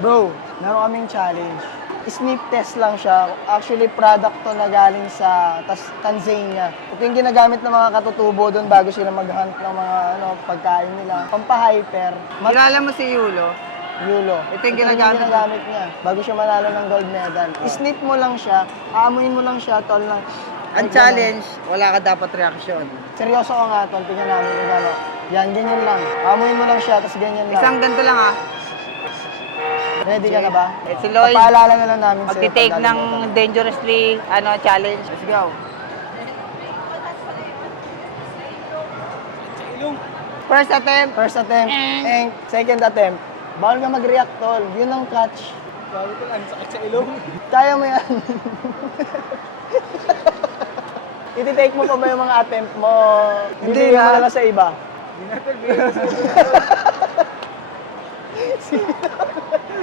Bro, meron kaming challenge. Sniff test lang siya. Actually, product to na galing sa Tanzania. Ito yung ginagamit ng mga katutubo doon bago sila mag-hunt ng mga pagkain nila. Pampahyper. Kilala mo si Yulo? Yulo. Ito yung ginagamit niya bago siya manalo ng gold medal. Sniff mo lang siya, aamuin mo lang siya, tol lang. Ang challenge, wala ka dapat reaksyon. Seryoso ka nga, tol. Tingnan namin kung gano'n. Yan, ganyan lang. Aamuin mo lang siya, tapos ganyan lang. Isang ganito lang ah. Ready ka na ba? Si Lloyd, papaalala na lang namin sa'yo. magti-take pag ng galing mo dangerously challenge. Let's go. First attempt. First attempt. And second attempt. Bawal ka mag-react, tol. Yun ang catch. Bawal ko lang, sakit sa ilong. Kaya mo yan. Iti-take mo pa ba yung mga attempt mo? Hindi mo na lang sa iba. Hindi natin